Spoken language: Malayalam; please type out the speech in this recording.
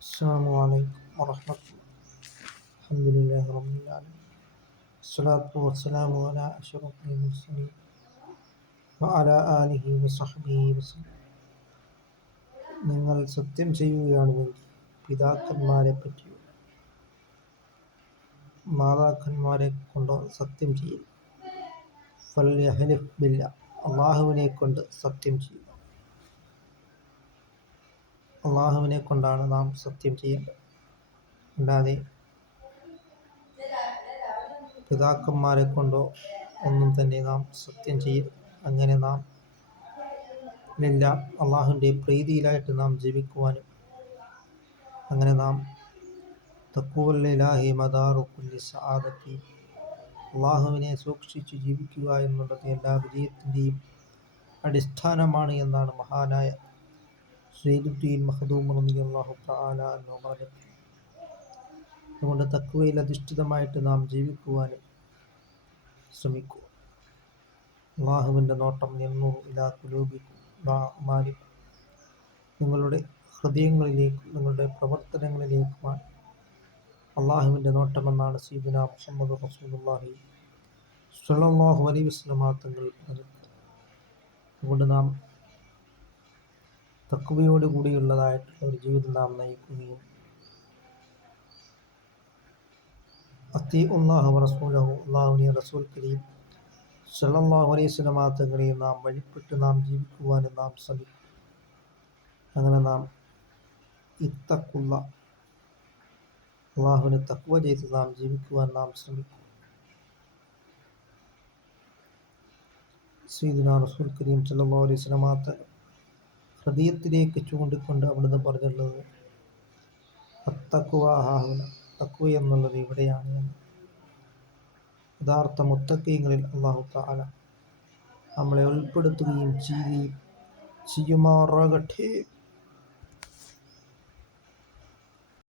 السلام عليكم ورحمة الله. الحمد لله رب العالمين. الصلاة والسلام على أشرف المرسلين وعلى آله وصحبه وسلم. നിങ്ങൾ സത്യം ചെയ്യുകയാണെങ്കിൽ പിതാക്കന്മാരെ പറ്റിയോ മാതാക്കന്മാരെ കൊണ്ടോ സത്യം ചെയ്യും. ഫൽയഹ്ലിഫ് ബില്ലാഹ്, അള്ളാഹുവിനെ കൊണ്ട് സത്യം ചെയ്യുക. അള്ളാഹുവിനെ കൊണ്ടാണ് നാം സത്യം ചെയ്യേണ്ടത്, അല്ലാതെ പിതാക്കന്മാരെ കൊണ്ടോ ഒന്നും തന്നെ നാം സത്യം ചെയ്യരുത്. അങ്ങനെ നാം അള്ളാഹുവിൻ്റെ പ്രീതിയിലായിട്ട് നാം ജീവിക്കുവാനും, അങ്ങനെ നാം തഖ്വല്ലാഹി മദാറു കുല്ലി സആദത്തി, അള്ളാഹുവിനെ സൂക്ഷിച്ച് ജീവിക്കുക എന്നുള്ളത് എല്ലാ വിജയത്തിൻ്റെയും അടിസ്ഥാനമാണ് എന്നാണ് മഹാനായ സയ്യിദുദ്ദീൻ മഖ്ദൂം റളിയല്ലാഹു തആല അൻഹു പറഞ്ഞത്. അതുകൊണ്ട് തഖ്വയിൽ അധിഷ്ഠിതമായിട്ട് നാം ജീവിക്കുവാനും ശ്രമിക്കുക. അള്ളാഹുവിൻ്റെ നോട്ടം യൻദുറു ഇലാ ഖുലൂബിക്കും വ അഅ്മാലിക്കും, നിങ്ങളുടെ ഹൃദയങ്ങളിലേക്കും നിങ്ങളുടെ പ്രവർത്തനങ്ങളിലേക്കുമാണ് അള്ളാഹുവിൻ്റെ നോട്ടമെന്നാണ് സയ്യിദുനാ മുഹമ്മദ് റസൂലുള്ളാഹി സ്വല്ലല്ലാഹു അലൈഹി വസല്ലം തങ്ങൾ പറഞ്ഞത്. അതുകൊണ്ട് നാം തഖ്വയോട് കൂടിയുള്ളതായിട്ടുള്ള ഒരു ജീവിതം നാം നയിക്കുകയും അത്തീഉല്ലാഹ വറസൂലഹു, അള്ളാഹുവിനെയും റസൂൽ കരീം സ്വല്ലല്ലാഹു അലൈഹി വസല്ലം തങ്ങളെയും നാം വഴിപ്പെട്ട് നാം ജീവിക്കുവാനും നാം ശ്രമിക്കും. അങ്ങനെ നാം ഇത്തഖുള്ള, അള്ളാഹുവിനെ തഖ്വ ചെയ്ത് നാം ജീവിക്കുവാൻ നാം ശ്രമിക്കും. സയ്യിദുനാ റസൂൽ കരീം സ്വല്ലല്ലാഹു അലൈഹി വസല്ലം തങ്ങൾ ഹൃദയത്തിലേക്ക് ചൂണ്ടിക്കൊണ്ട് അവിടുന്ന് പറഞ്ഞുള്ളത് അത്തഖ്വ ഹാഹുന, തഖ്വ എന്നുള്ളത് ഇവിടെയാണ് എന്ന്. യഥാർത്ഥ മുത്തഖീങ്ങളിൽ അല്ലാഹു തആല നമ്മളെ ഉൾപ്പെടുത്തുകയും ചെയ്യുമാറാകട്ടെ.